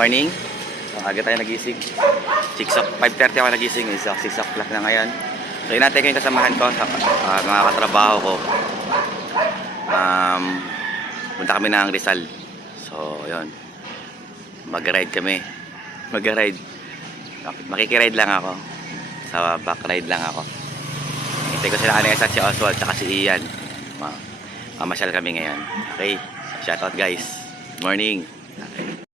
morning. Aga tayo nagising. 5:30 ako nagising. 6 o'clock na ngayon. So yun natin yung kasamahan ko sa mga katrabaho ko. Punta kami ng Rizal. So yun, mag-ride kami. Makikiride lang ako. Sa back ride lang ako. Hintay ko sila kanina si Oswald at si Ian. Mamasyal kami ngayon. Okay, shoutout guys. Good morning.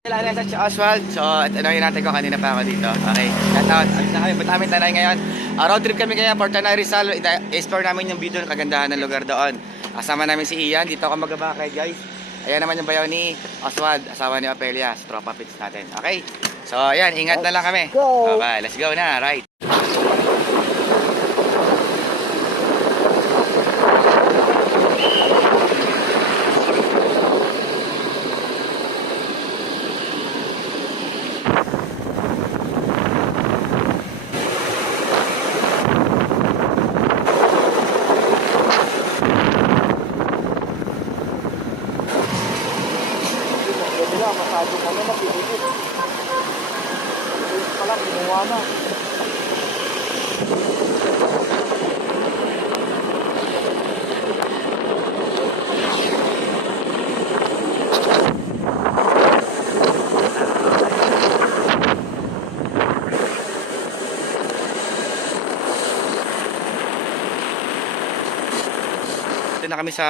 Sila kanina si Oswald. So tanongin natin ko, kanina pa ako dito. Okay, shoutout. Alis na kami. Ba't namin tanay ngayon? Road trip kami kaya for Tanay Rizal. I-explore namin yung video ng kagandahan ng lugar doon. Kasama namin si Ian. Dito ako magbabakay guys. Ayan naman yung bayaw ni Oswald, asawa ni Opelia, tropa pits natin. Okay? So, ayan, ingat na lang kami. Okay, let's go na, right? Masyado kami napinigit. Ito pala, kinuha na. Ito na kami sa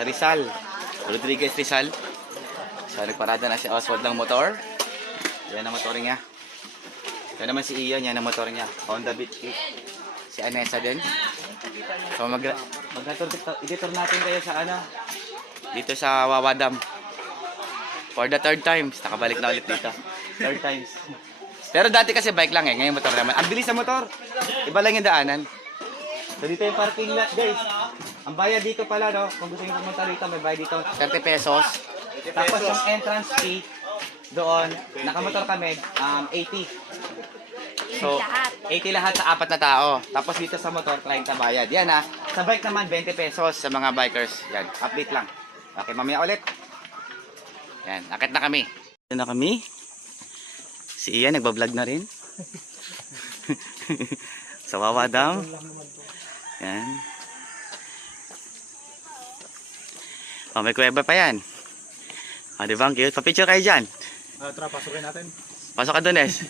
Rizal. Rodriguez Rizal. So nagparada na si Oswald ng motor. Yan ang motor niya. Yan naman si Ian, yan ang motor niya. Honda Beat 8. Si Anessa din. So i-detour natin kayo sa dito sa Wawa Dam. For the third time. Nakabalik na ulit dito. Third times. Pero dati kasi bike lang ngayon motor naman. Ang bilis ng motor. Iba lang yung daanan. So dito yung parking lot guys. Ang bayad dito pala, no? Kung gusto nyo pumunta dito, may bayad dito 30 pesos. Tapos yung entrance fee doon, nakamotor kami, 80. So, 80 lahat sa 4 na tao. Tapos dito sa motor, 30 bayad. Yan sa bike naman, 20 pesos sa mga bikers. Yan, update lang. Okay, mamaya ulit. Yan, akit na kami. Ito na kami. Si Ian, nagbablog na rin. Sa Wawa Dam. Yan. Oh, may kuweba pa yan. Di ba? Ang cute. Pa-picture kayo dyan. Tara, pasukin natin. Pasok ka dun, Es.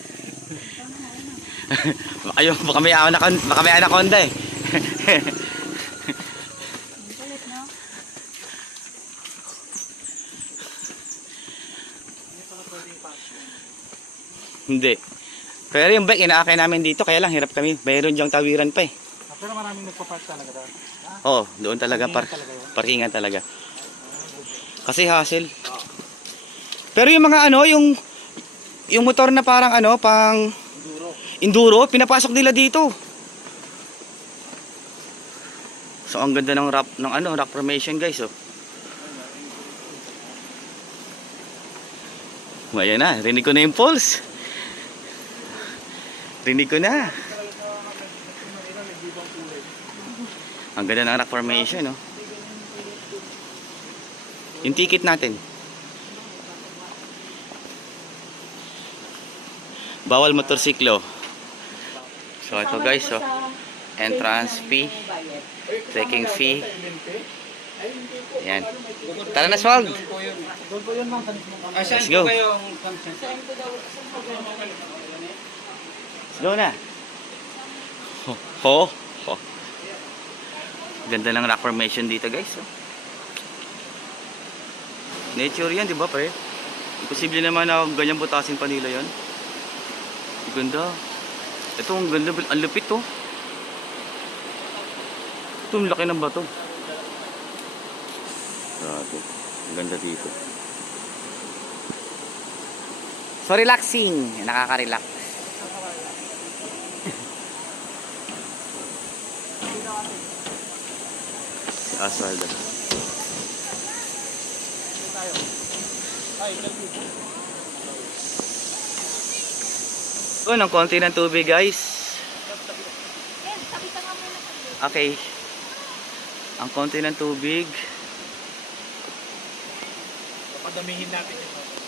Ayun, baka may anaconda eh. Hindi. Pero yung bike, inaakay namin dito. Kaya lang, hirap kami. Mayroon diyang tawiran pa eh. Pero maraming nagpa-park talaga doon. Oo, doon talaga. Parkingan talaga. Kasi hassle. Pero yung mga yung motor na parang pang enduro, pinapasok nila dito. So ang ganda ng rock formation guys, oh. Ayan na, rinig ko na yung pulse. Rinig ko na. Ang ganda ng rock formation, oh. Yung ticket natin. Bawal motorsiklo. So ito guys, entrance fee, trekking fee. Yan. Tara na, Swag. Let's go. Let's go na. Ganda ng rock formation dito guys, oh. Nature yan, di ba pre? Imposible naman na ganyan butasin pa nila yan. Ganda. Ito ang ganda, ang lupit to. Ito ang laki ng bato. Grabe. Ang ganda dito. So relaxing. Nakaka-relax. Si Oswald. Ng konti ng tubig guys. Okay. Ang konti ng tubig. Papadamihin natin ito.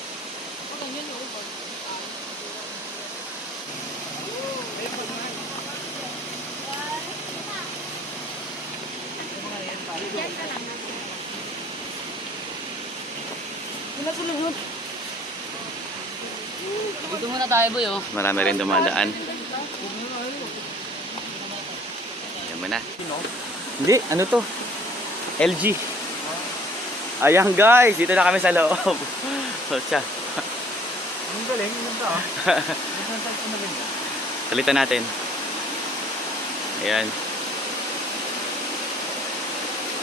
Dito muna tayo, boy, oh. Marami rin dumadaan. Yan mo na. Hindi, ano to? LG. Ayan guys, dito na kami sa loob. So, siya. Ang galing, ang ganda ah. Ang type na ganda. Kalitan natin. Ayan.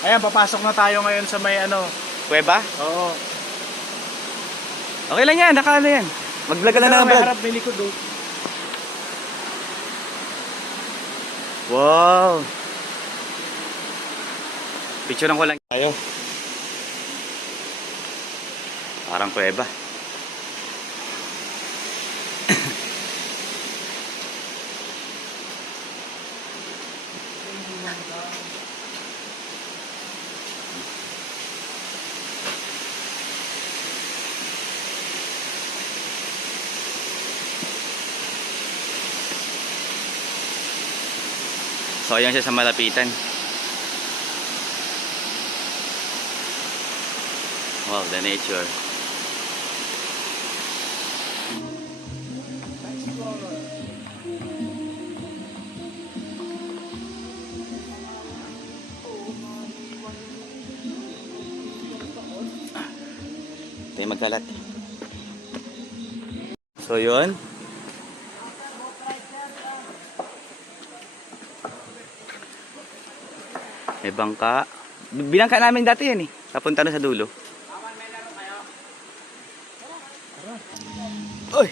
Ayan, papasok na tayo ngayon sa may ano. Kuweba? Oo. Okay lang yan, naka ano yan. Mag-vlog ka na ng May vlog. harap, may likod oh. Wow. Picturean ko lang tayo. Parang kuweba. So ayan siya sa malapitan. Wow, the nature. Tayo magkalat. So yun. May bangka. Binangka namin dati yan eh. Papunta na sa dulo. Uy!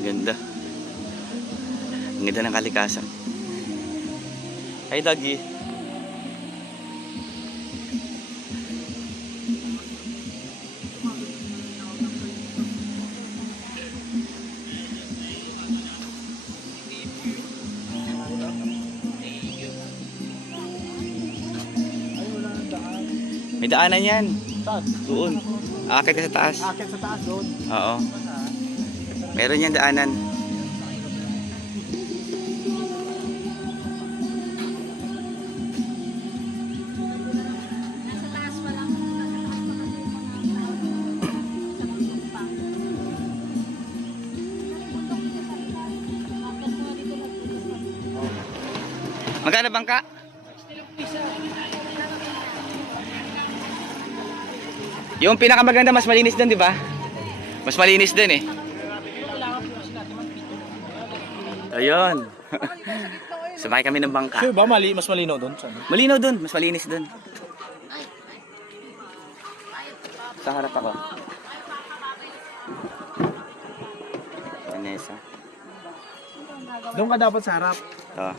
Ganda. Ang ganda ng kalikasan. Hi, doggy. May daanan yan. Saan? Doon. Akit ka sa taas. Akit sa taas doon. Oo. Meron yan daanan. Magkano bangka? Yung pinakamaganda mas malinis doon, di ba? Mas malinis doon eh. Ayun. Sumakay kami ng bangka. Sure ba? Mas malinaw doon? Saan? Malinaw doon, mas malinis doon. Sa harap ako. Vanessa. Doon ka dapat sa harap. Ito.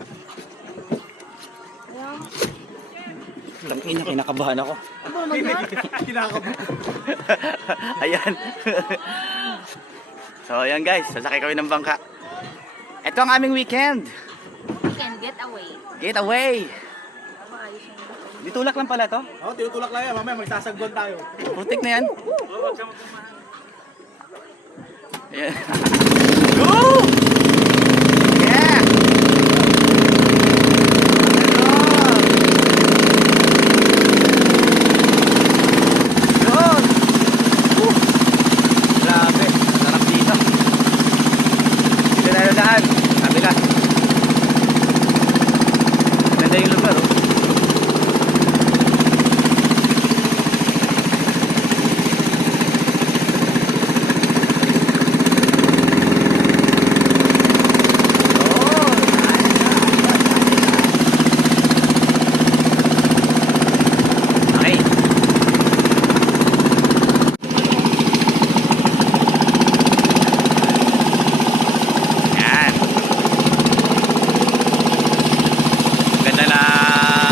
Tangina, kinakabahan ako. Kinakabahan. Ayan. So, ayan guys, sasakay kami ng bangka. Ito ang aming weekend. We can get away. Get away. Ditulak lang pala to. Oo, tinutulak lang yan. Mamaya magsasagwan tayo. Putik na yan. Ayan. Go! Yeah! Yun! Grabe, sarap dito. Dito na nadaan. Kabila. Ganda yung lugar, oh. Okay. Yan. Ganda ng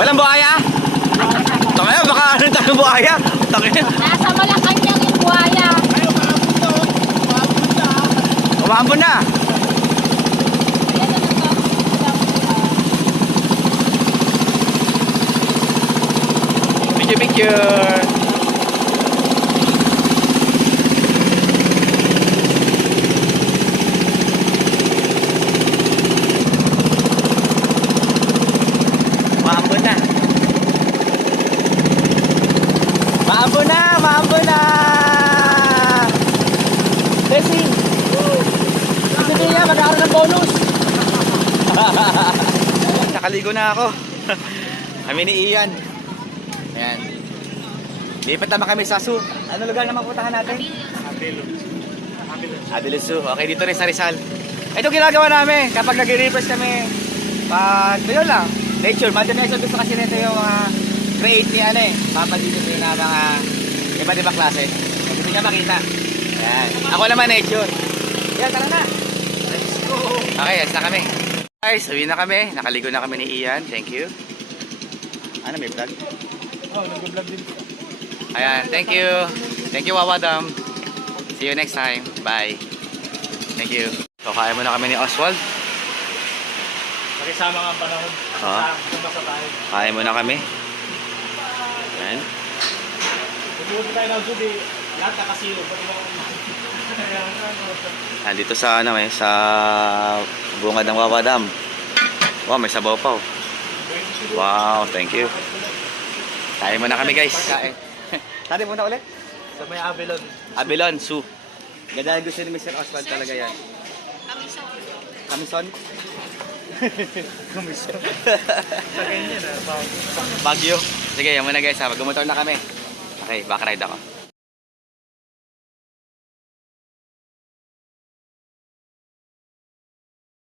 Walang buhaya? Tangina, baka ano tayo buhaya? Tangina. Nasa Malacanang yung buhaya. Umambon na. Picture. Maambon na. Maambon na, maambon na. Blessing. Sabi niya, magkakaroon ng bonus. Nakaligo na ako. Kami ni Ian. Ayan. Lipat naman kami sa Su. Ano lugar naman puntahan natin? Abilon Su. Okay, dito rin sa Rizal. Ito ginagawa namin kapag nag-refresh kami. Pag, yun lang. Nature, Mother Nature. Gusto kasi nito yung mga create ni ano eh. Papadito din na mga iba't ibang klase. Gusto niya makita. Ayan. Ako naman nature. Yan, tara na. Let's go. Okay, yes na kami. Guys, uwi na kami. Nakaligo na kami ni Ian. Thank you. Ano, may vlog? Oh, nag-vlog din. Ayan, thank you. Thank you, Wawadam. See you next time. Bye. Thank you. So, kaya mo na kami ni Oswald. Pakisama nga ang panahon. Oo. Kumasa tayo. Kaya mo na kami. Ayan. Pumunta tayo ng Zubi. Lahat nakasilo. Nandito sa, ano eh, sa bungad ng Wawadam. Wow, may sabaw pa oh. Wow, thank you. Kaya mo na kami guys. Kain. Tari muna ulit. Sa may Abilon. Abilon, Su. Ganda gusto ni Mr. Oswald talaga yan. Kamison? Kamison. Sa ganyan ah. Bagyo. Sige, yan muna guys ha. Mag-motor na kami. Okay, back ride ako.